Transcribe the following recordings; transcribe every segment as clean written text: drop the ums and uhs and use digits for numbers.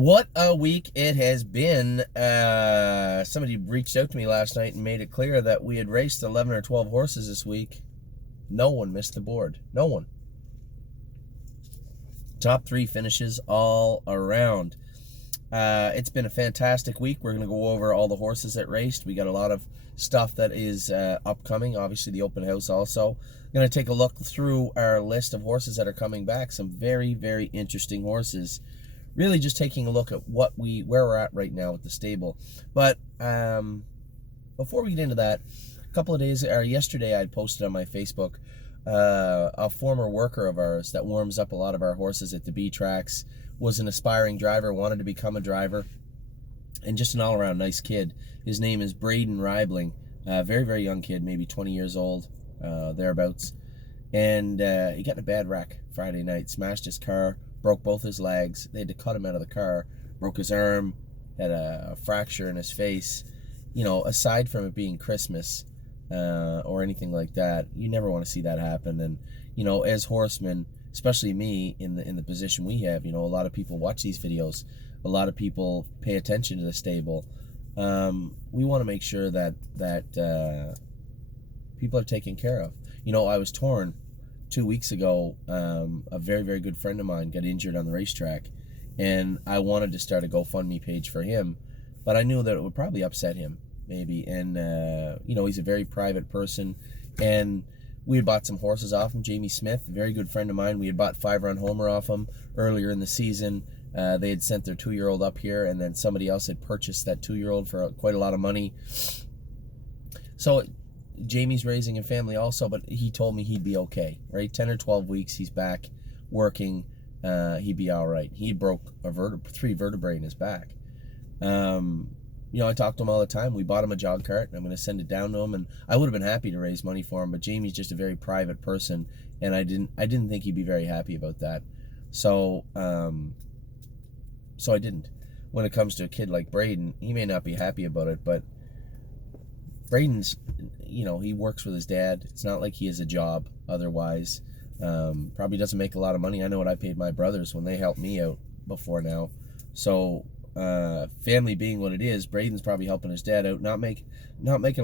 What a week it has been. Somebody reached out to me last night and made it clear that we had raced 11 or 12 horses this week. No one missed the board. No one. Top 3 finishes all around. It's been a fantastic week. We're going to go over all the horses that raced. We got a lot of stuff that is upcoming. Obviously, the open house also. Going to take a look through our list of horses that are coming back. Some very, very interesting horses. Really just taking a look at where we're at right now with the stable. But before we get into that, a couple of days, or yesterday, I posted on my Facebook a former worker of ours that warms up a lot of our horses at the B tracks, was an aspiring driver, wanted to become a driver, and just an all-around nice kid. His name is Braden Reibling. Very, very young kid, maybe 20 years old, thereabouts. And he got in a bad wreck Friday night, smashed his car, broke both his legs. They had to cut him out of the car, broke his arm, had a fracture in his face. You know, aside from it being Christmas or anything like that, you never want to see that happen. And, you know, as horsemen, especially me in the position we have, you know, a lot of people watch these videos. A lot of people pay attention to the stable. We want to make sure that people are taken care of. You know, I was torn 2 weeks ago. A very, very good friend of mine got injured on the racetrack, and I wanted to start a GoFundMe page for him, but I knew that it would probably upset him, maybe. And, you know, he's a very private person, and we had bought some horses off him. Jamie Smith, a very good friend of mine, we had bought 5-run Homer off him earlier in the season. They had sent their 2-year-old up here, and then somebody else had purchased that 2-year-old for quite a lot of money. So Jamie's raising a family also, but he told me he'd be okay, right? 10 or 12 weeks, he's back working. He'd be all right. He broke 3 vertebrae in his back. You know, I talk to him all the time. We bought him a jog cart, and I'm going to send it down to him, and I would have been happy to raise money for him, but Jamie's just a very private person, and I didn't think he'd be very happy about that. So I didn't. When it comes to a kid like Braden, he may not be happy about it, but Braden's, you know, he works with his dad. It's not like he has a job otherwise. Probably doesn't make a lot of money. I know what I paid my brothers when they helped me out before now. So family being what it is, Braden's probably helping his dad out, not making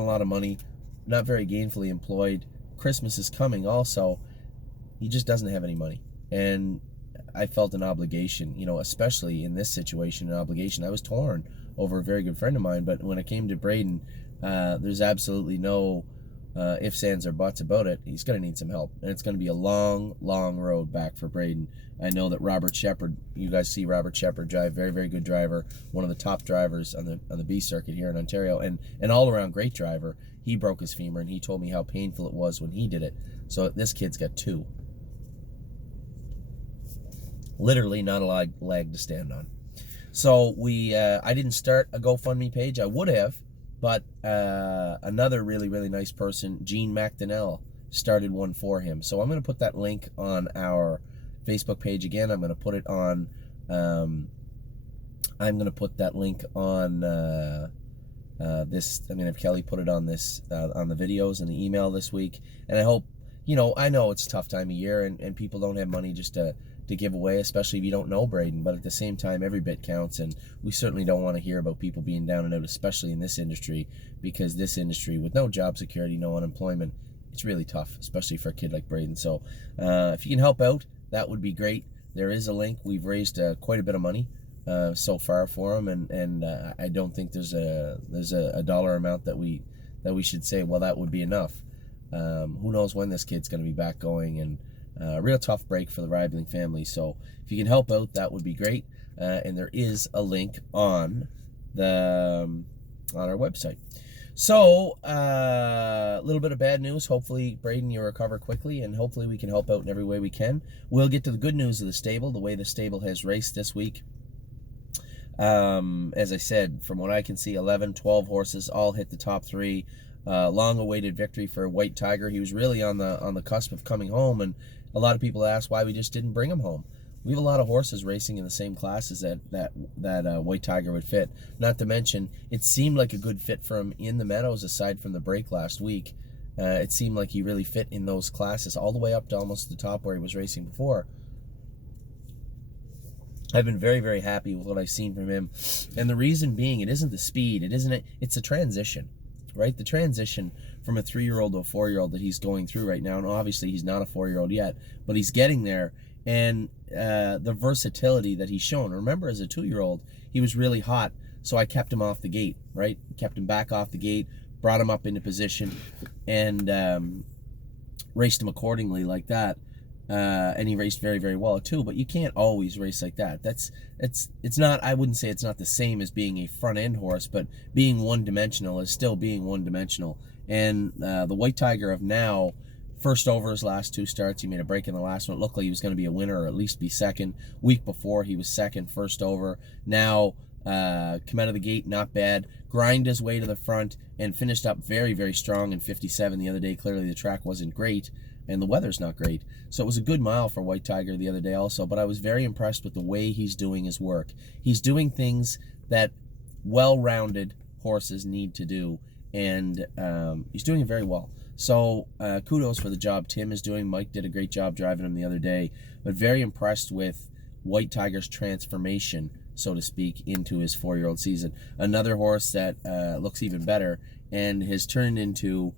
a lot of money, not very gainfully employed. Christmas is coming also. He just doesn't have any money. And I felt an obligation, you know, especially in this situation, an obligation. I was torn over a very good friend of mine, but when it came to Braden, there's absolutely no ifs, ands, or buts about it. He's going to need some help, and it's going to be a long, long road back for Braden. I know that Robert Shepard, you guys see Robert Shepard drive, very, very good driver, one of the top drivers on the B circuit here in Ontario, and an all-around great driver. He broke his femur, and he told me how painful it was when he did it. So this kid's got 2. Literally not a leg to stand on. So I didn't start a GoFundMe page. I would have, but another really, really nice person, Gene McDonnell, started one for him. So I'm going to put that link on our Facebook page again. I'm going to put it on. I'm going to put that link on this. I'm going to have Kelly put it on this on the videos and the email this week. And I hope, you know, I know it's a tough time of year, and people don't have money just to give away, especially if you don't know Braden, but at the same time, every bit counts, and we certainly don't want to hear about people being down and out, especially in this industry, because this industry, with no job security, no unemployment, it's really tough, especially for a kid like Braden. So if you can help out, that would be great. There is a link. We've raised quite a bit of money so far for him, and I don't think there's a dollar amount that we should say, well, that would be enough. Who knows when this kid's going to be back going, and a real tough break for the Reibling family. So if you can help out, that would be great. And there is a link on our website. So a little bit of bad news. Hopefully, Braden, you recover quickly, and hopefully we can help out in every way we can. We'll get to the good news of the stable, the way the stable has raced this week. As I said, from what I can see, 11, 12 horses all hit the top 3. Long-awaited victory for White Tiger. He was really on the cusp of coming home, and a lot of people ask why we just didn't bring him home. We have a lot of horses racing in the same classes that White Tiger would fit. Not to mention, it seemed like a good fit for him in the Meadows, aside from the break last week. It seemed like he really fit in those classes all the way up to almost the top where he was racing before. I've been very, very happy with what I've seen from him. And the reason being, it isn't the speed, it's a transition, right? The transition from a 3-year-old to a 4-year-old that he's going through right now. And obviously he's not a 4-year-old yet, but he's getting there. And the versatility that he's shown. Remember, as a 2-year-old, he was really hot, so I kept him off the gate, right? Kept him back off the gate, brought him up into position, and raced him accordingly like that. And he raced very, very well too, but you can't always race like that. It's not, I wouldn't say it's not the same as being a front end horse, but being one-dimensional is still being one-dimensional. And the White Tiger of now, first over his last 2 starts, he made a break in the last one. It looked like he was going to be a winner or at least be second. Week before, he was second, first over. Now, come out of the gate, not bad. Grind his way to the front and finished up very, very strong in 57 the other day. Clearly the track wasn't great and the weather's not great. So it was a good mile for White Tiger the other day also, but I was very impressed with the way he's doing his work. He's doing things that well-rounded horses need to do, and he's doing it very well. So kudos for the job Tim is doing. Mike did a great job driving him the other day, but very impressed with White Tiger's transformation, so to speak, into his 4-year-old season. Another horse that looks even better and has turned into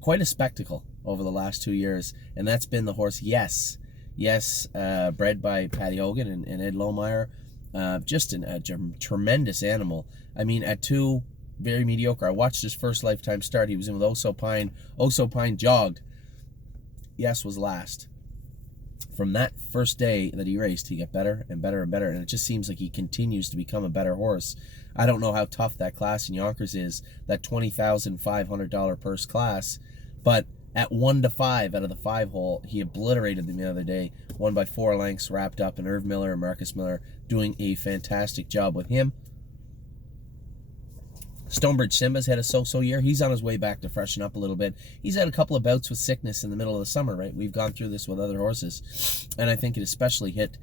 quite a spectacle over the last 2 years, and that's been the horse Yes, bred by Patty Hogan and Ed Lohmeyer. Just a tremendous animal. I mean, at 2, very mediocre. I watched his first lifetime start. He was in with Oso Pine. Oso Pine jogged. Yes was last. From that first day that he raced, he got better and better and better, and it just seems like he continues to become a better horse. I don't know how tough that class in Yonkers is, that $20,500 purse class, but at 1-5 out of the 5 hole, he obliterated them the other day. Won by 4 lengths, wrapped up, and Irv Miller and Marcus Miller doing a fantastic job with him. Stonebridge Simba's had a so-so year. He's on his way back to freshen up a little bit. He's had a couple of bouts with sickness in the middle of the summer, right? We've gone through this with other horses, and I think it especially hit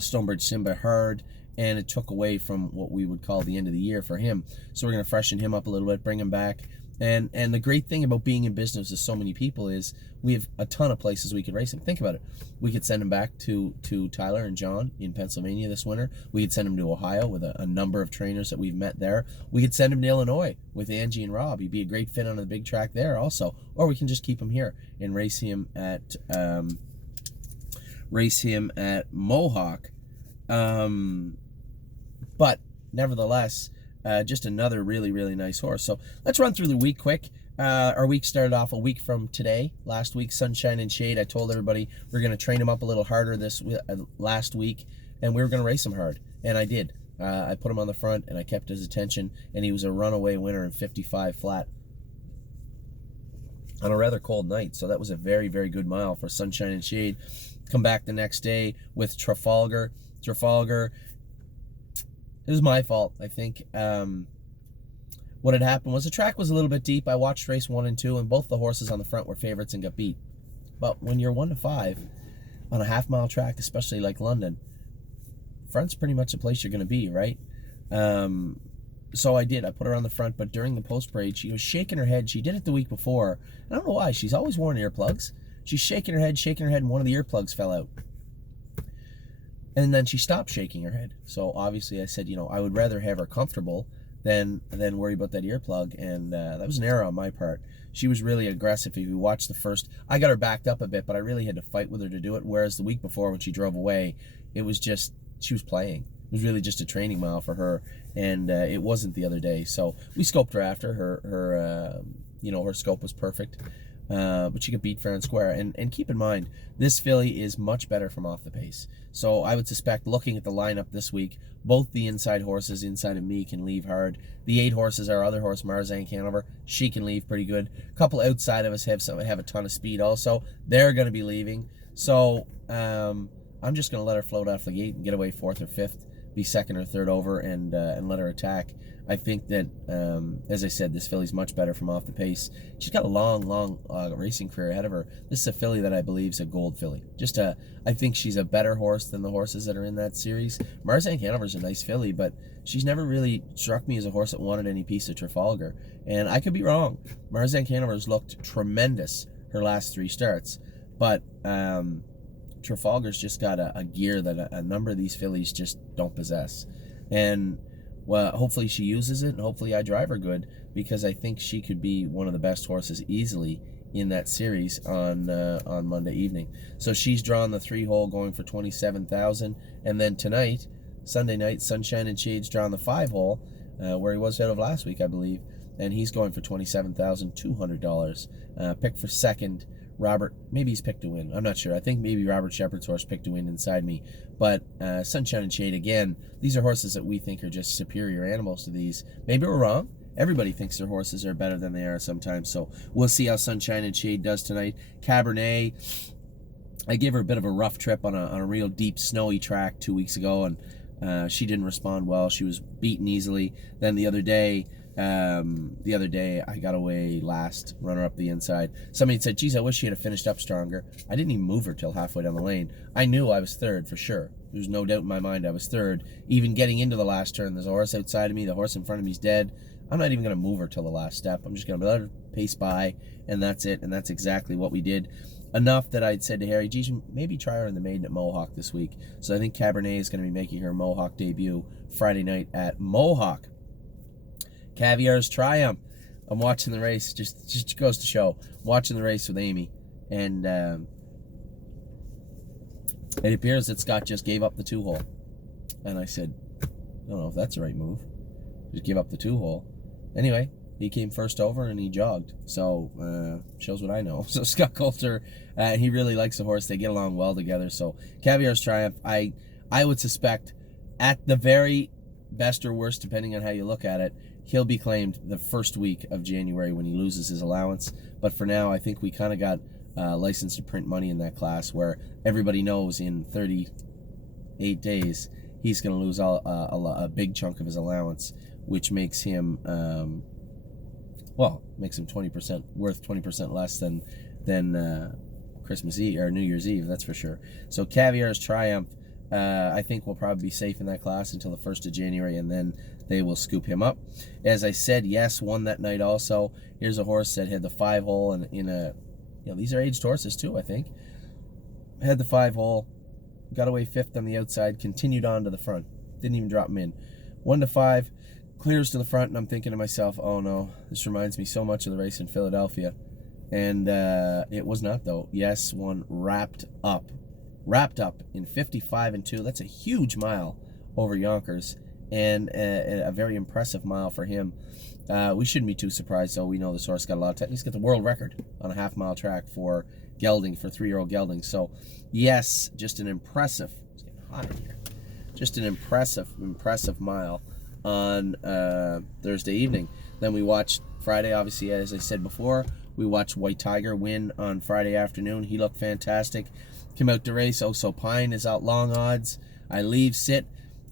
Stonebridge Simba hard, and it took away from what we would call the end of the year for him. So we're going to freshen him up a little bit, bring him back. And the great thing about being in business with so many people is we have a ton of places we could race him. Think about it. We could send him back to Tyler and John in Pennsylvania this winter. We could send him to Ohio with a number of trainers that we've met there. We could send him to Illinois with Angie and Rob. He'd be a great fit on the big track there also. Or we can just keep him here and race him at Mohawk. But nevertheless, just another really, really nice horse. So let's run through the week quick. Our week started off a week from today. Last week, Sunshine and Shade. I told everybody we're going to train him up a little harder last week, and we were going to race him hard, and I did. I put him on the front, and I kept his attention, and he was a runaway winner in 55 flat on a rather cold night. So that was a very, very good mile for Sunshine and Shade. Come back the next day with Trafalgar. It was my fault, I think. What had happened was the track was a little bit deep. I watched race 1 and 2, and both the horses on the front were favorites and got beat. But when you're 1-5 on a half-mile track, especially like London, front's pretty much the place you're going to be, right? So I did. I put her on the front, but during the post-parade, she was shaking her head. She did it the week before. I don't know why. She's always worn earplugs. She's shaking her head, and one of the earplugs fell out. And then she stopped shaking her head. So obviously I said, I would rather have her comfortable than worry about that earplug. And that was an error on my part. She was really aggressive. If you watch the first, I got her backed up a bit, but I really had to fight with her to do it. Whereas the week before when she drove away, it was just, she was playing. It was really just a training mile for her. And it wasn't the other day. So we scoped her after. Her scope was perfect. But she got beat fair and square. And keep in mind, this filly is much better from off the pace. So I would suspect, looking at the lineup this week, both the inside horses inside of me can leave hard. The 8 horses, our other horse, Marzank Hanover, she can leave pretty good. A couple outside of us have a ton of speed also. They're going to be leaving. So I'm just going to let her float off the gate and get away 4th or 5th, be 2nd or 3rd over, and let her attack. I think that, as I said, this filly's much better from off the pace. She's got a long racing career ahead of her. This is a filly that I believe is a gold filly. I think she's a better horse than the horses that are in that series. Marzank Hanover's a nice filly, but she's never really struck me as a horse that wanted any piece of Trafalgar. And I could be wrong. Marzank Hanover's looked tremendous her last 3 starts. But Trafalgar's just got a gear that a number of these fillies just don't possess. And well, hopefully she uses it, and hopefully I drive her good, because I think she could be one of the best horses easily in that series on Monday evening. So she's drawn the 3-hole, going for $27,000, and then tonight, Sunday night, Sunshine and Shade's drawn the 5-hole, where he was out of last week, I believe, and he's going for $27,200. Picked for second, Robert, maybe he's picked to win. I'm not sure. I think maybe Robert Shepherd's horse picked to win inside me. But Sunshine and Shade, again, these are horses that we think are just superior animals to these. Maybe we're wrong. Everybody thinks their horses are better than they are sometimes. So we'll see how Sunshine and Shade does tonight. Cabernet, I gave her a bit of a rough trip on a real deep snowy track 2 weeks ago, and she didn't respond well. She was beaten easily. Then the other day I got away last, runner up the inside. Somebody said, geez, I wish she had finished up stronger. I didn't even move her till halfway down the lane. I knew I was third for sure. There's no doubt in my mind I was third. Even getting into the last turn, there's a horse outside of me. The horse in front of me is dead. I'm not even going to move her till the last step. I'm just going to let her pace by, and that's it. And that's exactly what we did. Enough that I'd said to Harry, geez, maybe try her in the maiden at Mohawk this week. So I think Cabernet is going to be making her Mohawk debut Friday night at Mohawk. Caviar's Triumph. I'm watching the race. Just goes to show. Watching the race with Amy. And it appears that Scott just gave up the 2-hole. And I said, I don't know if that's the right move. Just give up the 2-hole. Anyway, he came first over and he jogged. So, shows what I know. So Scott Coulter, he really likes the horse. They get along well together. So Caviar's Triumph, I would suspect, at the very best or worst, depending on how you look at it, he'll be claimed the first week of January when he loses his allowance. But for now, I think we kind of got license to print money in that class, where everybody knows in 38 days he's going to lose a big chunk of his allowance, which makes him, makes him 20% worth 20% less than Christmas Eve or New Year's Eve. That's for sure. So Caviar's Triumph, I think we'll probably be safe in that class until the 1st of January, and then they will scoop him up. As I said, Yes won that night also. Here's a horse that had the 5-hole, and these are aged horses too, I think. Had the 5-hole, got away 5th on the outside, continued on to the front. Didn't even drop him in. 1 to 5, clears to the front, and I'm thinking to myself, oh no, this reminds me so much of the race in Philadelphia. And it was not, though. Yes won wrapped up in 55-2. That's a huge mile over Yonkers, and a very impressive mile for him. We shouldn't be too surprised, though. We know this horse got a lot of time. He's got the world record on a half-mile track for gelding, for 3-year-old gelding. So, yes, just an impressive, it's getting hot in here, just an impressive mile on Thursday evening. Then we watched Friday, obviously, as I said before, we watched White Tiger win on Friday afternoon. He looked fantastic. Came out to race. So Pine is out long odds. I leave sit.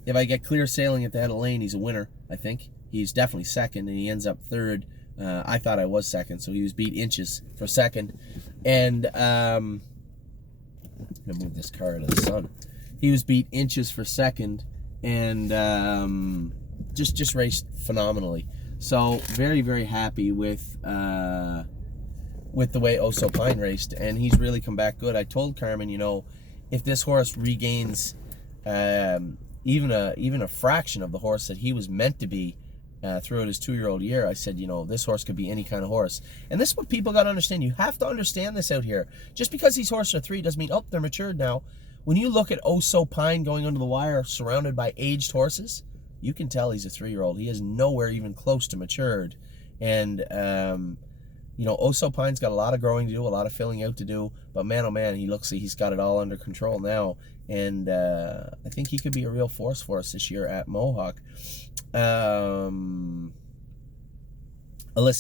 If I get clear sailing at the head of the lane, he's a winner, I think. He's definitely second, and he ends up third. I thought I was second, so he was beat inches for second. And I'm going to move this car out of the sun. He was beat inches for second, and just raced phenomenally. So very, very happy with the way Oso Pine raced, and he's really come back good. I told Carmen, if this horse regains even a fraction of the horse that he was meant to be throughout his 2-year-old year, I said, this horse could be any kind of horse. And this is what people got to understand. You have to understand this out here. Just because these horses are 3 doesn't mean, they're matured now. When you look at Oso Pine going under the wire surrounded by aged horses, you can tell he's a 3-year-old. He is nowhere even close to matured. And Oso Pine's got a lot of growing to do, a lot of filling out to do, but man, oh man, he looks like he's got it all under control now, and I think he could be a real force for us this year at Mohawk. Ellis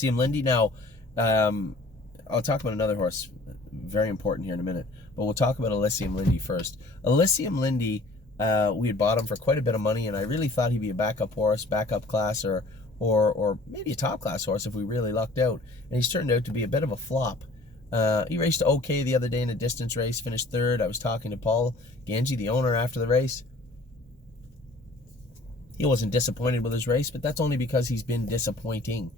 Lindy. Now, I'll talk about another horse, very important here in a minute, but we'll talk about Ellis Lindy first. Ellis Lindy, we had bought him for quite a bit of money, and I really thought he'd be a backup horse, backup class, or maybe a top class horse if we really lucked out. And he's turned out to be a bit of a flop. He raced okay the other day in a distance race, finished third. I was talking to Paul Ganji, the owner, after the race. He wasn't disappointed with his race, but that's only because he's been disappointing.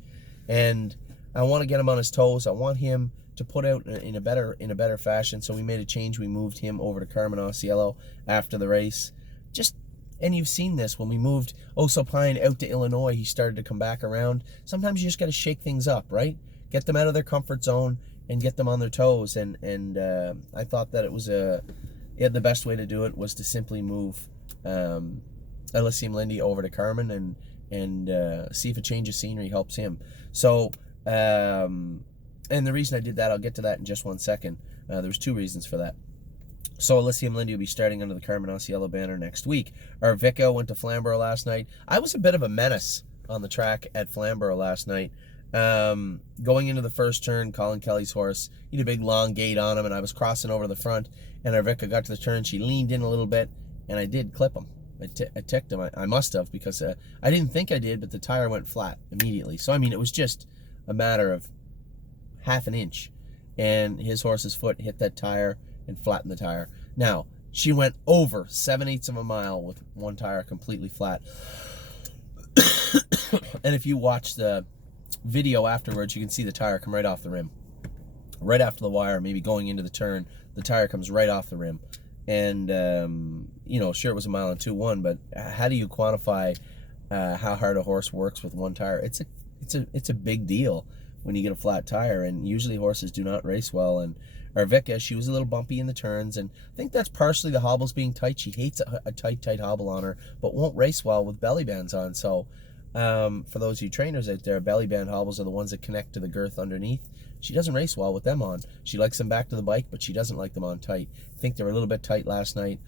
And I want to get him on his toes. I want him to put out in a better fashion. So we made a change. We moved him over to Carmen Osceola after the race. And you've seen this when we moved Osopine out to Illinois. He started to come back around. Sometimes you just got to shake things up, right? Get them out of their comfort zone and get them on their toes. And I thought that it was the best way to do it was to simply move Ellis Lindy over to Carmen and see if a change of scenery helps him. So, and the reason I did that, I'll get to that in just one second. There's two reasons for that. So Ellis Lindy will be starting under the Carmen Osceola banner next week. Our Vico went to Flamborough last night. I was a bit of a menace on the track at Flamborough last night. Going into the first turn, Colin Kelly's horse, he had a big long gate on him, and I was crossing over to the front, and our Vico got to the turn. She leaned in a little bit, and I did clip him. I ticked him. I must have, because I didn't think I did, but the tire went flat immediately. So, I mean, it was just a matter of half an inch, and his horse's foot hit that tire and flattened the tire. Now, she went over 7/8 of a mile with one tire completely flat. And if you watch the video afterwards, you can see the tire come right off the rim. Right after the wire, maybe going into the turn, the tire comes right off the rim. And, sure, it was 1 2-1, but how do you quantify how hard a horse works with one tire? It's a big deal when you get a flat tire, and usually horses do not race well. And our Vica, she was a little bumpy in the turns, and I think that's partially the hobbles being tight. She hates a tight hobble on her, but won't race well with belly bands on. So for those of you trainers out there, belly band hobbles are the ones that connect to the girth underneath. She doesn't race well with them on. She likes them back to the bike, but she doesn't like them on tight. I think they were a little bit tight last night.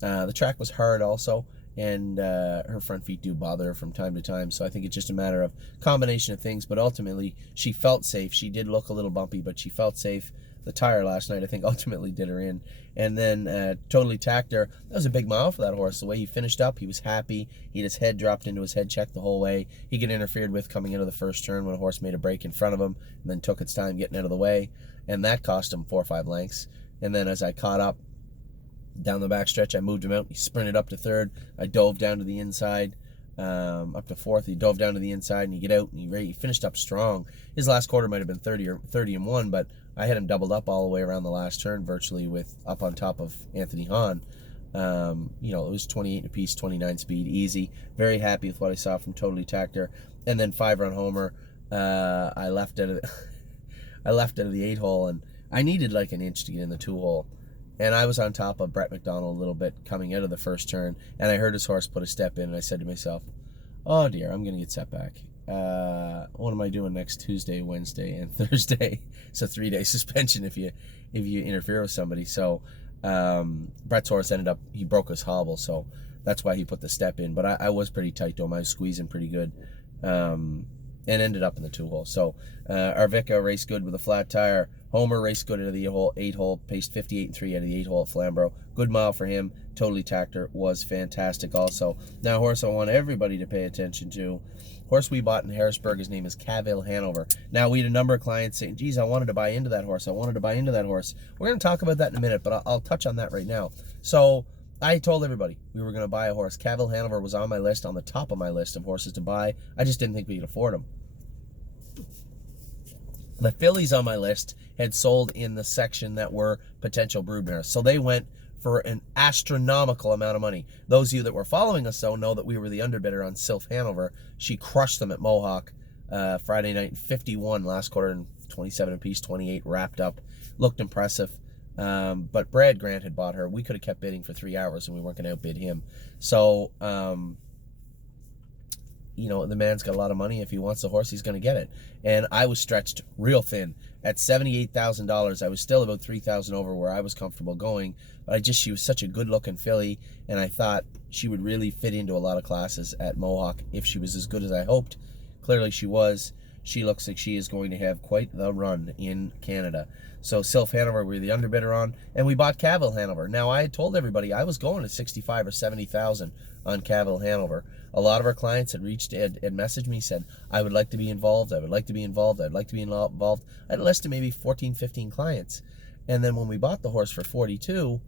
The track was hard also, and her front feet do bother her from time to time. So I think it's just a matter of combination of things, but ultimately she felt safe. She did look a little bumpy, but she felt safe. The tire last night, I think, ultimately did her in. And then Totally Tacked Her. That was a big mile for that horse. The way he finished up, he was happy. He had his head dropped into his head check the whole way. He got interfered with coming into the first turn when a horse made a break in front of him and then took its time getting out of the way. And that cost him 4 or 5 lengths. And then as I caught up down the back stretch, I moved him out. He sprinted up to third. I dove down to the inside. Up to fourth. He dove down to the inside, and he get out, and he finished up strong. His last quarter might have been 30-1, but I had him doubled up all the way around the last turn, virtually with up on top of Anthony Hahn. It was 28 apiece, 29 speed, easy. Very happy with what I saw from Totally Tacked Her. And then 5-run homer. I left out of the 8-hole, and I needed like an inch to get in the 2-hole. And I was on top of Brett McDonald a little bit coming out of the first turn, and I heard his horse put a step in, and I said to myself, oh dear, I'm going to get set back. What am I doing next Tuesday, Wednesday, and Thursday? It's a 3-day suspension if you interfere with somebody. So Brett's horse he broke his hobble, so that's why he put the step in. But I was pretty tight to him. I was squeezing pretty good, and ended up in the 2-hole. So our Vica raced good with a flat tire. Homer raced good out of the 8-hole, paced 58-3 out of the 8-hole at Flamborough. Good mile for him. Totally Tacked Her was fantastic also. Now, a horse I want everybody to pay attention to. Horse we bought in Harrisburg, his name is Cavil Hanover. Now, we had a number of clients saying, geez, I wanted to buy into that horse. We're going to talk about that in a minute, but I'll touch on that right now. So I told everybody we were going to buy a horse. Cavil Hanover was on my list, on the top of my list of horses to buy. I just didn't think we could afford them. The fillies on my list had sold in the section that were potential broodmares. So they went for an astronomical amount of money. Those of you that were following us, though, know that we were the underbidder on Sylph Hanover. She crushed them at Mohawk Friday night, 51 last quarter, and 27 apiece, 28 wrapped up. Looked impressive. But Brad Grant had bought her. We could have kept bidding for 3 hours, and we weren't going to outbid him. So, the man's got a lot of money. If he wants the horse, he's going to get it. And I was stretched real thin. At $78,000, I was still about $3,000 over where I was comfortable going. But she was such a good-looking filly, and I thought she would really fit into a lot of classes at Mohawk if she was as good as I hoped. Clearly she was. She looks like she is going to have quite the run in Canada. So Sylph Hanover, we were the underbidder on, and we bought Cavil Hanover. Now, I had told everybody I was going to $65,000 or $70,000 on Cavil Hanover. A lot of our clients had messaged me, said, I would like to be involved, I would like to be involved. I had a list of maybe 14, 15 clients. And then when we bought the horse for $42,000,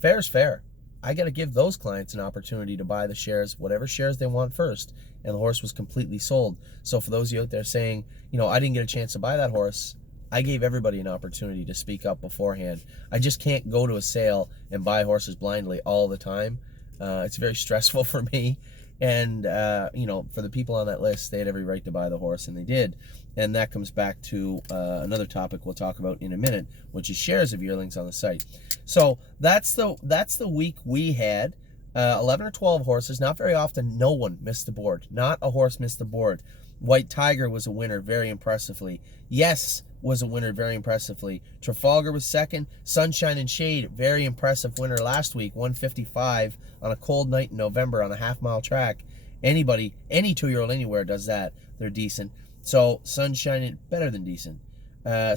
fair's fair. I got to give those clients an opportunity to buy the shares, whatever shares they want first. And the horse was completely sold. So for those of you out there saying, I didn't get a chance to buy that horse, I gave everybody an opportunity to speak up beforehand. I just can't go to a sale and buy horses blindly all the time. It's very stressful for me. And, for the people on that list, they had every right to buy the horse, and they did. And that comes back to another topic we'll talk about in a minute, which is shares of yearlings on the site. So that's the week we had. 11 or 12 horses. Not very often, no one missed the board. Not a horse missed the board. White Tiger was a winner very impressively. Yes was a winner very impressively. Trafalgar was second. Sunshine and Shade, very impressive winner last week, 155 on a cold night in November on a half-mile track. Any 2-year-old anywhere does that. They're decent. So Sunshine, better than decent.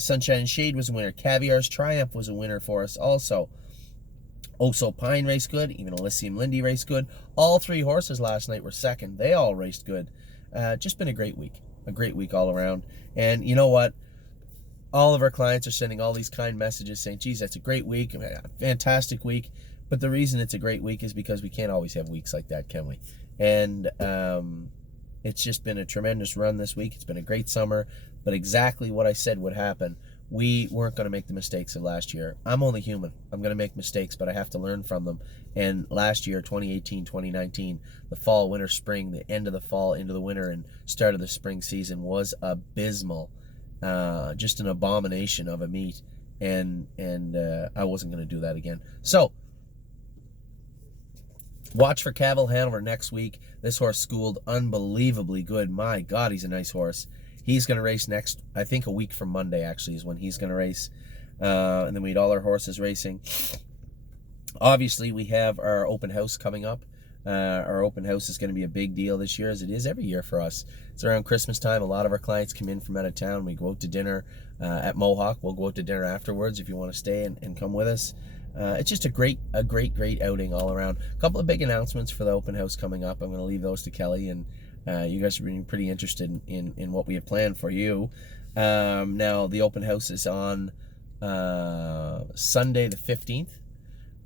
Sunshine and Shade was a winner. Caviar's Triumph was a winner for us also. Oso Pine raced good. Even Ellis Lindy raced good. All 3 horses last night were second. They all raced good. Just been a great week. A great week all around. And you know what? All of our clients are sending all these kind messages saying, geez, that's a great week. Fantastic week. But the reason it's a great week is because we can't always have weeks like that, can we? And it's just been a tremendous run this week. It's been a great summer. But exactly what I said would happen. We weren't going to make the mistakes of last year. I'm only human. I'm going to make mistakes, but I have to learn from them. And last year, 2018, 2019, the fall, winter, spring, the end of the fall into the winter and start of the spring season was abysmal. Just an abomination of a meet. And I wasn't going to do that again. So, watch for Cavil Hanover next week. This horse schooled unbelievably good. My God, he's a nice horse. He's going to race next, I think a week from Monday, actually, is when he's going to race. And then we had all our horses racing. Obviously, we have our open house coming up. Our open house is going to be a big deal this year, as it is every year for us. It's around Christmas time. A lot of our clients come in from out of town. We go out to dinner at Mohawk. We'll go out to dinner afterwards if you want to stay and come with us. It's just a great outing all around. A couple of big announcements for the open house coming up. I'm going to leave those to Kelly, and you guys are being pretty interested in what we have planned for you. Now, the open house is on Sunday the 15th.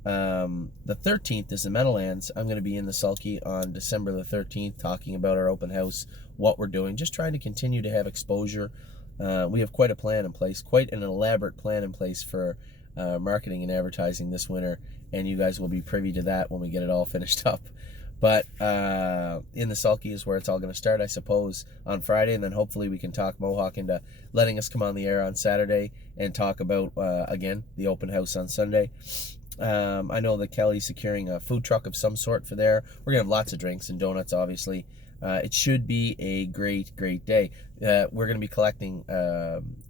The 13th is the Meadowlands. I'm going to be in the sulky on December the 13th talking about our open house, what we're doing, just trying to continue to have exposure. We have quite a plan in place, quite an elaborate plan in place for marketing and advertising this winter, and you guys will be privy to that when we get it all finished up. But in the sulky is where it's all going to start, I suppose, on Friday, and then hopefully we can talk Mohawk into letting us come on the air on Saturday and talk about, again, the open house on Sunday. I know that Kelly's securing a food truck of some sort for there. We're going to have lots of drinks and donuts, obviously. It should be a great day. We're going to be collecting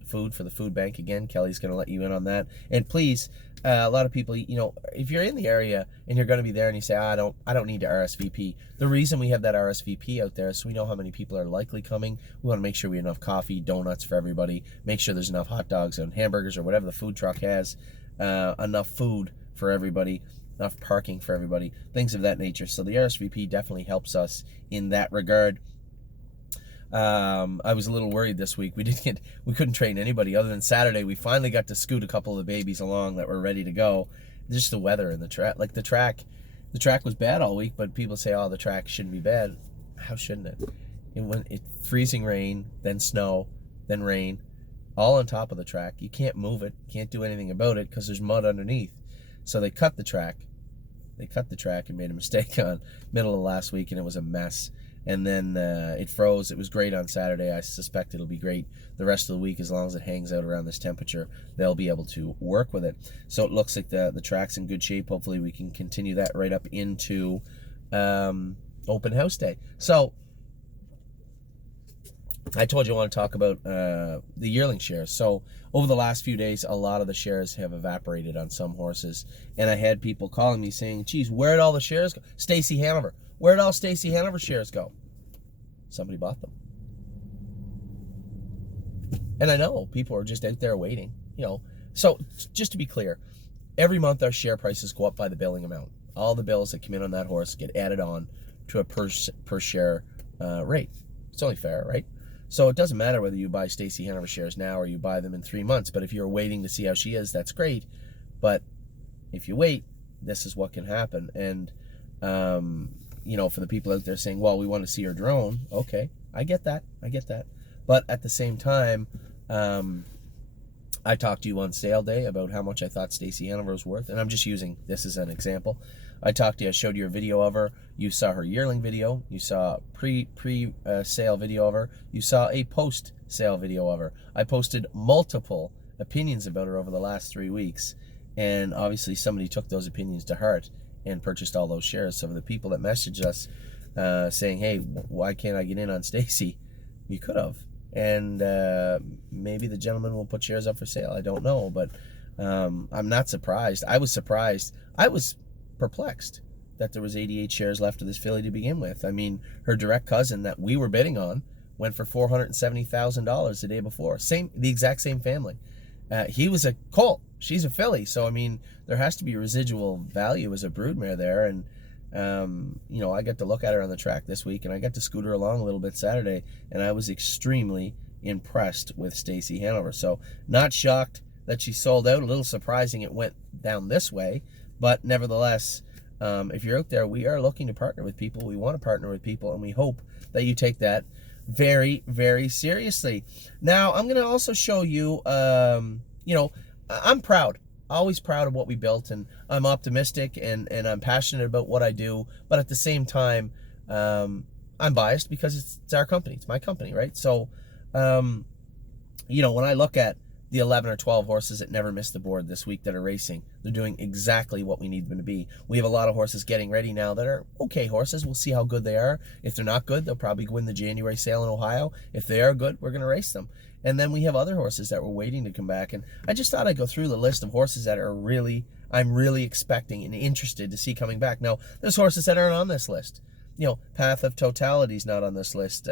food for the food bank again. Kelly's going to let you in on that. And please, a lot of people, if you're in the area and you're going to be there and you say, I don't need to RSVP. The reason we have that RSVP out there is so we know how many people are likely coming. We want to make sure we have enough coffee, donuts for everybody. Make sure there's enough hot dogs and hamburgers or whatever the food truck has. Enough food for everybody, enough parking for everybody, things of that nature. So the RSVP definitely helps us in that regard. I was a little worried this week. We couldn't train anybody other than Saturday. We finally got to scoot a couple of the babies along that were ready to go. Just the weather and the track, the track was bad all week, but people say, oh, the track shouldn't be bad. How shouldn't it? It freezing rain, then snow, then rain, all on top of the track. You can't move it, can't do anything about it because there's mud underneath. So they cut the track. They cut the track and made a mistake on middle of last week, and it was a mess. And then it froze. It was great on Saturday. I suspect it'll be great the rest of the week as long as it hangs out around this temperature. They'll be able to work with it. So it looks like the track's in good shape. Hopefully we can continue that right up into open house day. So I told you I want to talk about the yearling shares. So over the last few days, a lot of the shares have evaporated on some horses. And I had people calling me saying, geez, where'd all the shares go? Stacy Hanover. Where'd all Stacy Hanover shares go? Somebody bought them. And I know people are just out there waiting, So just to be clear, every month our share prices go up by the billing amount. All the bills that come in on that horse get added on to a per share rate. It's only fair, right? So it doesn't matter whether you buy Stacy Hanover shares now or you buy them in 3 months. But if you're waiting to see how she is, that's great. But if you wait, this is what can happen. And you know, for the people out there saying, well, we want to see her drone, okay, I get that. But at the same time, I talked to you on sale day about how much I thought Stacy Hanover was worth, and I'm just using this as an example. I talked to you, I showed you a video of her. You saw her yearling video. You saw pre-sale video of her. You saw a post-sale video of her. I posted multiple opinions about her over the last 3 weeks, and obviously somebody took those opinions to heart and purchased all those shares. So the people that messaged us saying, hey, why can't I get in on Stacy? You could have. And maybe the gentleman will put shares up for sale. I don't know, but I'm not surprised. I was surprised. I was perplexed that there was 88 shares left of this filly to begin with. I mean, her direct cousin that we were bidding on went for $470,000 the day before. The exact same family. He was a colt. She's a filly. So, I mean, there has to be residual value as a broodmare there. And, you know, I got to look at her on the track this week, and I got to scoot her along a little bit Saturday, and I was extremely impressed with Stacy Hanover. So, not shocked that she sold out. A little surprising it went down this way. But nevertheless, if you're out there, we are looking to partner with people. We want to partner with people, and we hope that you take that very, very seriously. Now, I'm going to also show you, you know, I'm proud. Always proud of what we built, and I'm optimistic, and I'm passionate about what I do. But at the same time, I'm biased because it's our company. It's my company, right? So, you know, when I look at the 11 or 12 horses that never missed the board this week that are racing, they're doing exactly what we need them to be. We have a lot of horses getting ready now that are okay horses. We'll see how good they are. If they're not good, they'll probably win the January sale in Ohio. If they are good, we're going to race them. And then we have other horses that we're waiting to come back. And I just thought I'd go through the list of horses that are I'm really expecting and interested to see coming back. Now, there's horses that aren't on this list. You know, Path of Totality is not on this list.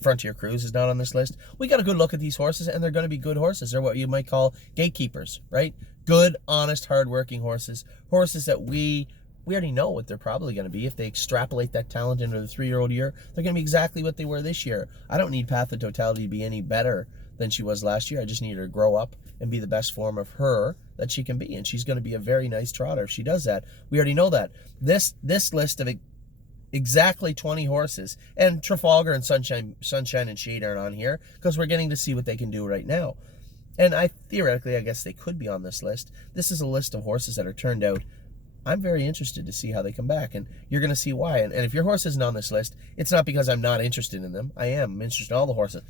Frontier Cruise is not on this list. We got a good look at these horses, and they're going to be good horses. They're what you might call gatekeepers, right? Good, honest, hardworking horses. Horses that we already know what they're probably going to be. If they extrapolate that talent into the 3-year-old year, they're going to be exactly what they were this year. I don't need Path of Totality to be any better than she was last year. I just need her to grow up and be the best form of her that she can be, and she's going to be a very nice trotter if she does that. We already know that. This list of exactly 20 horses, and Trafalgar and Sunshine and Shade aren't on here because we're getting to see what they can do right now. And theoretically, I guess they could be on this list. This is a list of horses that are turned out. I'm very interested to see how they come back, and you're going to see why. And if your horse isn't on this list, it's not because I'm not interested in them. I'm interested in all the horses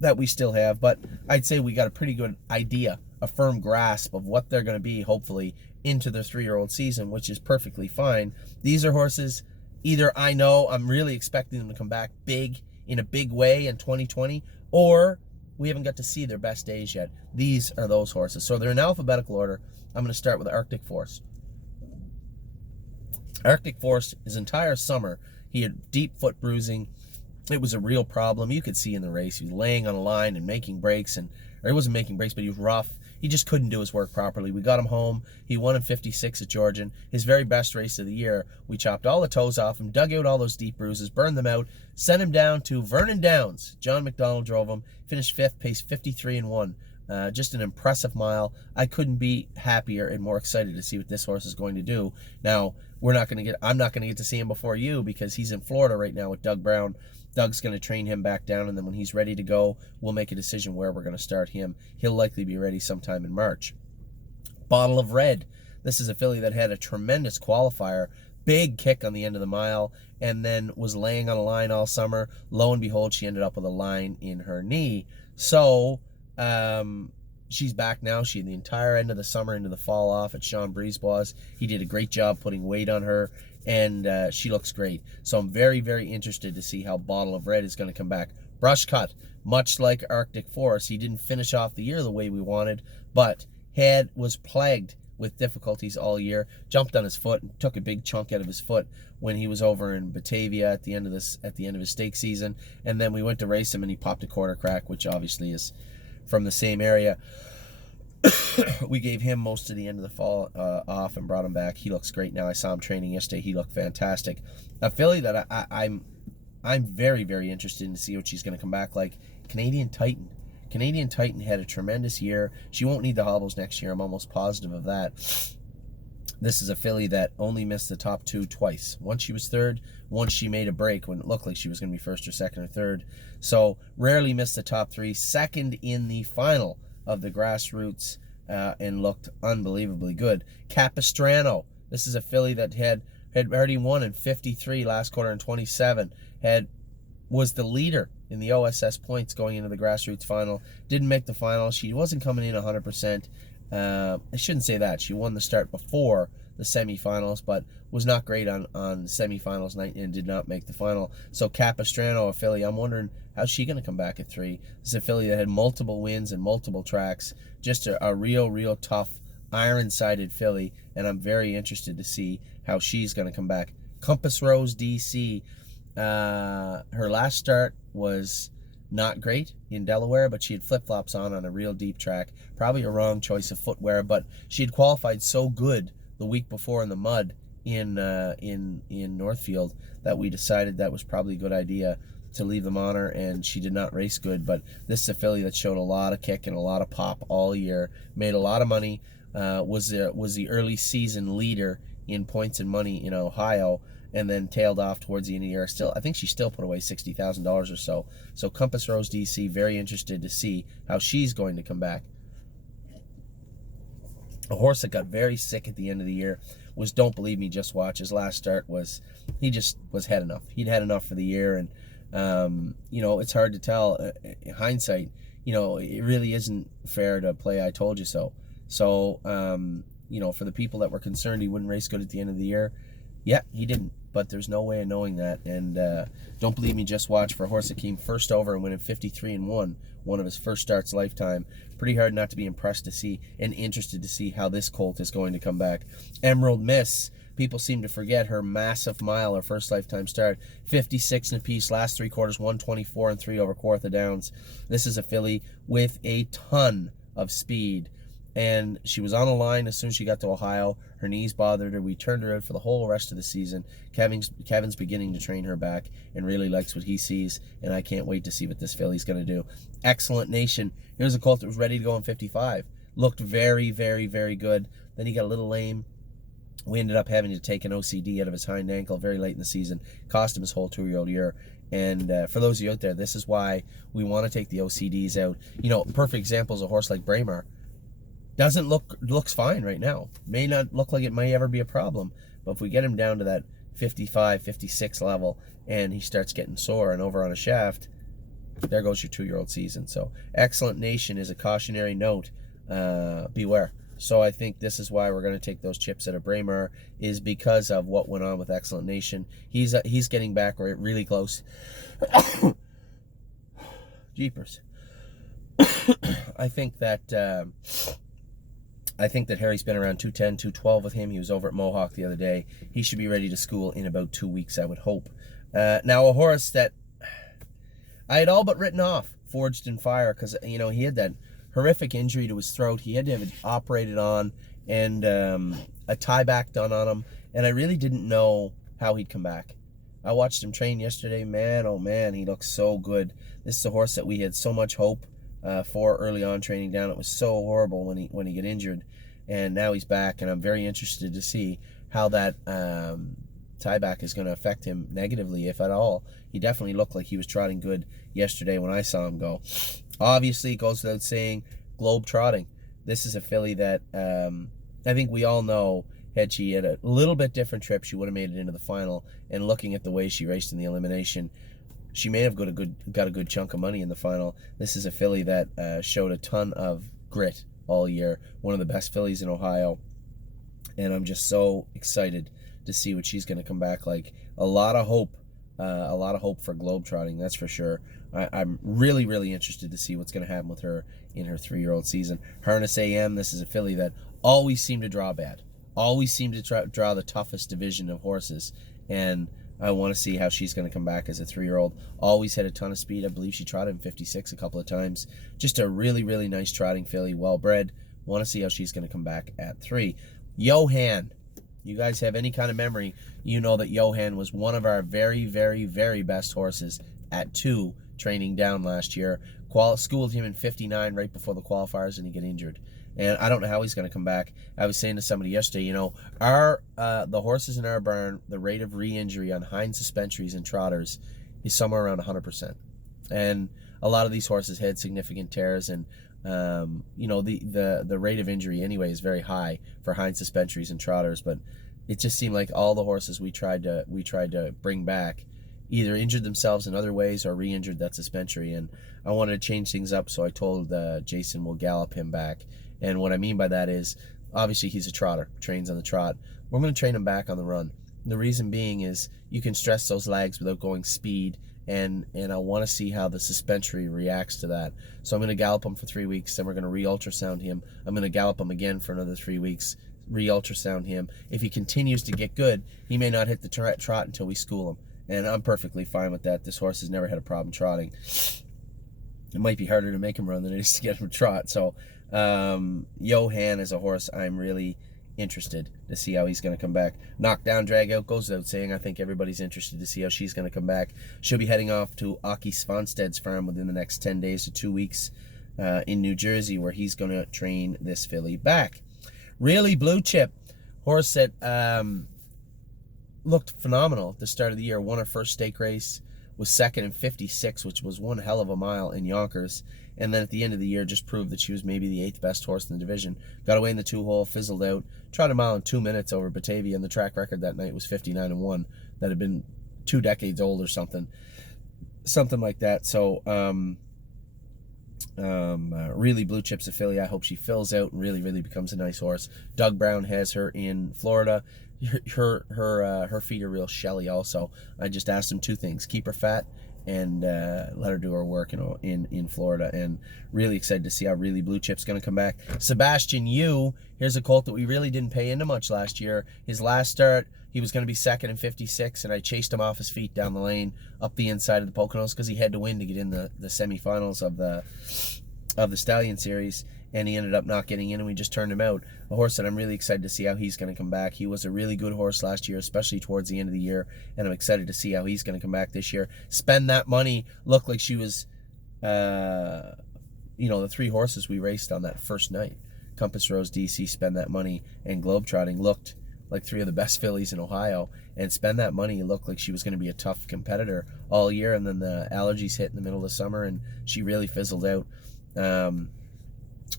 that we still have, but I'd say we got a pretty good idea, a firm grasp of what they're going to be, hopefully, into their 3-year-old season, which is perfectly fine. These are horses either I know I'm really expecting them to come back big, in a big way in 2020, or we haven't got to see their best days yet. These are those horses. So they're in alphabetical order. I'm going to start with Arctic Force. Arctic Force, his entire summer, he had deep foot bruising. It was a real problem. You could see in the race, he was laying on a line and making breaks, or he wasn't making breaks, but he was rough. He just couldn't do his work properly. We got him home. He won in 56 at Georgian, his very best race of the year. We chopped all the toes off him, dug out all those deep bruises, burned them out, sent him down to Vernon Downs. John McDonald drove him, finished 5th, paced 53-1. Just an impressive mile. I couldn't be happier and more excited to see what this horse is going to do. Now, I'm not going to get to see him before you because he's in Florida right now with Doug Brown. Doug's going to train him back down, and then when he's ready to go, we'll make a decision where we're going to start him. He'll likely be ready sometime in March. Bottle of Red. This is a filly that had a tremendous qualifier, big kick on the end of the mile, and then was laying on a line all summer. Lo and behold, she ended up with a line in her knee. So, she's back now. She had the entire end of the summer into the fall off at Sean Brisebois. He did a great job putting weight on her, and she looks great. So I'm very, very interested to see how Bottle of Red is going to come back. Brush cut, much like Arctic Force. He didn't finish off the year the way we wanted, but was plagued with difficulties all year. Jumped on his foot and took a big chunk out of his foot when he was over in Batavia at the end of his stake season. And then we went to race him, and he popped a quarter crack, which obviously is from the same area. We gave him most of the end of the fall off and brought him back. He looks great now. I saw him training yesterday. He looked fantastic. A filly that I'm very, very interested in to see what she's going to come back like. Canadian Titan. Canadian Titan had a tremendous year. She won't need the hobbles next year. I'm almost positive of that. This is a filly that only missed the top 2 twice. Once she was third, once she made a break when it looked like she was going to be first or second or third. So rarely missed the top 3. Second in the final of the grassroots and looked unbelievably good. Capistrano. This is a filly that had already won in 53 last quarter in 27. Was the leader in the OSS points going into the grassroots final. Didn't make the final. She wasn't coming in 100%. I shouldn't say that. She won the start before the semifinals, but was not great on semifinals night and did not make the final. So Capistrano, a filly, I'm wondering how's she going to come back at 3. This is a filly that had multiple wins and multiple tracks. Just a real tough, iron-sided filly, and I'm very interested to see how she's going to come back. Compass Rose DC, her last start was not great in Delaware, but she had flip-flops on a real deep track. Probably a wrong choice of footwear, but she had qualified so good the week before in the mud in Northfield that we decided that was probably a good idea to leave them on her, and she did not race good. But this is a filly that showed a lot of kick and a lot of pop all year, made a lot of money, was the early season leader in points and money in Ohio, and then tailed off towards the end of the year. I think she still put away $60,000 or so. So Compass Rose DC, very interested to see how she's going to come back. A horse that got very sick at the end of the year was Don't Believe Me, Just Watch. His last start he just had enough. He'd had enough for the year, and it's hard to tell. In hindsight, it really isn't fair to play I told you so. So, for the people that were concerned he wouldn't race good at the end of the year, yeah, he didn't. But there's no way of knowing that. And Don't Believe Me, Just Watch, for a horse that came first over and went in 53-1, one of his first starts lifetime. Pretty hard not to be impressed to see and interested to see how this colt is going to come back. Emerald Miss, people seem to forget her massive mile, her first lifetime start. 56 and a piece, last 3 quarters, 124 and 3 over Kawartha Downs. This is a filly with a ton of speed. And she was on a line as soon as she got to Ohio. Her knees bothered her. We turned her out for the whole rest of the season. Kevin's beginning to train her back and really likes what he sees, and I can't wait to see what this filly's going to do. Excellent Nation. Here's a colt that was ready to go in 55. Looked very, very, very good. Then he got a little lame. We ended up having to take an OCD out of his hind ankle very late in the season. Cost him his whole 2-year-old year. And for those of you out there, this is why we want to take the OCDs out. Perfect example is a horse like Braemar. Looks fine right now. May not look like it may ever be a problem, but if we get him down to that 55, 56 level and he starts getting sore and over on a shaft, there goes your 2-year-old season. So Excellent Nation is a cautionary note. Beware. So I think this is why we're going to take those chips out of Braemar, is because of what went on with Excellent Nation. He's getting back really close. Jeepers. I think that Harry's been around 210, 212 with him. He was over at Mohawk the other day. He should be ready to school in about 2 weeks, I would hope. Now, a horse that I had all but written off, Forged in Fire, because, he had that horrific injury to his throat. He had to have it operated on and a tie-back done on him, and I really didn't know how he'd come back. I watched him train yesterday. Man, oh man, he looks so good. This is a horse that we had so much hope for early on training down. It was so horrible when he got injured, and now he's back, and I'm very interested to see how that tieback is going to affect him negatively, if at all. He definitely looked like he was trotting good yesterday when I saw him go. Obviously, it goes without saying, globe trotting. This is a filly that I think we all know, had she had a little bit different trip, she would have made it into the final. And looking at the way she raced in the elimination, she may have got a good chunk of money in the final. This is a filly that showed a ton of grit all year. One of the best fillies in Ohio. And I'm just so excited to see what she's going to come back like. A lot of hope for globetrotting, that's for sure. I'm really, really interested to see what's going to happen with her in her 3-year-old season. Harness AM, this is a filly that always seemed to draw bad. Always seemed to draw the toughest division of horses. And I want to see how she's going to come back as a 3-year-old. Always had a ton of speed. I believe she trotted in 56 a couple of times. Just a really, really nice trotting filly, well-bred. Want to see how she's going to come back at 3. Johan. You guys have any kind of memory, you know that Johan was one of our very, very, very best horses at 2 training down last year. Schooled him in 59 right before the qualifiers, and he got injured. and I don't know how he's going to come back. I was saying to somebody yesterday, you know, our the horses in our barn, the rate of re-injury on hind suspensories and trotters is somewhere around 100%. And a lot of these horses had significant tears, and you know, the rate of injury anyway is very high for hind suspensories and trotters. But it just seemed like all the horses we tried to bring back either injured themselves in other ways or re-injured that suspensory. And I wanted to change things up, so I told Jason we'll gallop him back. And what I mean by that is, obviously he's a trotter, trains on the trot. We're going to train him back on the run. The reason being is you can stress those legs without going speed, and I want to see how the suspensory reacts to that. So I'm going to gallop him for 3 weeks, then we're going to re-ultrasound him. I'm going to gallop him again for another 3 weeks, re-ultrasound him. If he continues to get good, he may not hit the trot until we school him. And I'm perfectly fine with that. This horse has never had a problem trotting. It might be harder to make him run than it is to get him to trot. So Johan is a horse I'm really interested to see how he's going to come back. Knockdown Drag Out goes without saying. I think everybody's interested to see how she's going to come back. She'll be heading off to Aki Svansted's farm within the next 10 days to 2 weeks in New Jersey, where he's going to train this filly back. Really Blue Chip, horse that looked phenomenal at the start of the year. Won her first stake race, was second in 56, which was one hell of a mile in Yonkers. And then at the end of the year just proved that she was maybe the 8th best horse in the division. Got away in the 2-hole, fizzled out, tried a mile in 2 minutes over Batavia, and the track record that night was 59-1. That had been 2 decades old or something like that. So really Blue Chip's a filly. I hope she fills out and really becomes a nice horse. Doug Brown has her in Florida. Her feet are real shelly also. I just asked him 2 things: keep her fat and let her do her work in Florida. And really excited to see how really Blue Chip's going to come back. Sebastian Yu, here's a colt that we really didn't pay into much last year. His last start, he was going to be second in 56, and I chased him off his feet down the lane up the inside of the Poconos because he had to win to get in the semifinals of the Stallion Series, and he ended up not getting in, and we just turned him out. A horse that I'm really excited to see how he's going to come back. He was a really good horse last year, especially towards the end of the year, and I'm excited to see how he's going to come back this year. Spend That Money looked like she was, you know, the 3 horses we raced on that first night, Compass Rose, DC, Spend That Money, and Globetrotting, looked like 3 of the best fillies in Ohio. And Spend That Money looked like she was going to be a tough competitor all year, and then the allergies hit in the middle of the summer, and she really fizzled out.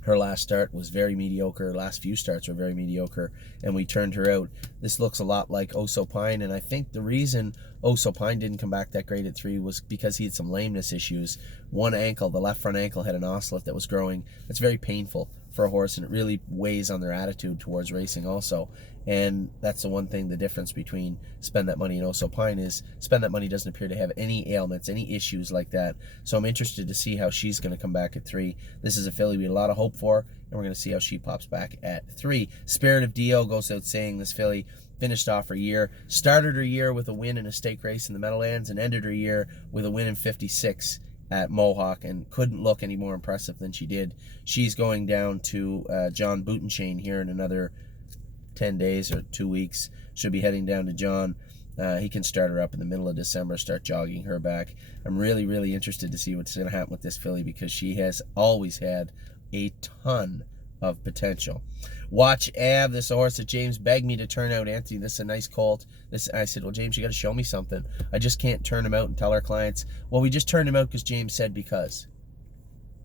Her last start was very mediocre. Last few starts were very mediocre, and we turned her out. This looks a lot like Oso Pine, and I think the reason Oso Pine didn't come back that great at 3 was because he had some lameness issues. One ankle, the left front ankle, had an ocelot that was growing. It's very painful for a horse, and it really weighs on their attitude towards racing also. And that's the one thing, the difference between Spend That Money and Oso Pine is Spend That Money doesn't appear to have any ailments, any issues like that. So I'm interested to see how she's going to come back at 3. This is a filly we had a lot of hope for, and we're going to see how she pops back at 3. Spirit of Dio goes out saying. This filly finished off her year, started her year with a win in a stake race in the Meadowlands, and ended her year with a win in 56 at Mohawk, and couldn't look any more impressive than she did. She's going down to John Boutenchain here in another 10 days or 2 weeks. She'll be heading down to John. He can start her up in the middle of December, start jogging her back. I'm really interested to see what's going to happen with this filly, because she has always had a ton of potential. Watch Av. This is a horse that James begged me to turn out. Anthony, this is a nice colt. I said, well, James, you got to show me something. I just can't turn him out and tell our clients, well, we just turned him out because James said because.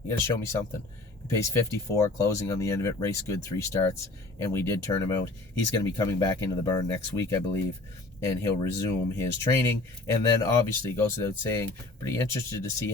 You got to show me something. He pays 54, closing on the end of it. Race good, 3 starts, and we did turn him out. He's going to be coming back into the barn next week, I believe, and he'll resume his training. And then, obviously, goes without saying, pretty interested to see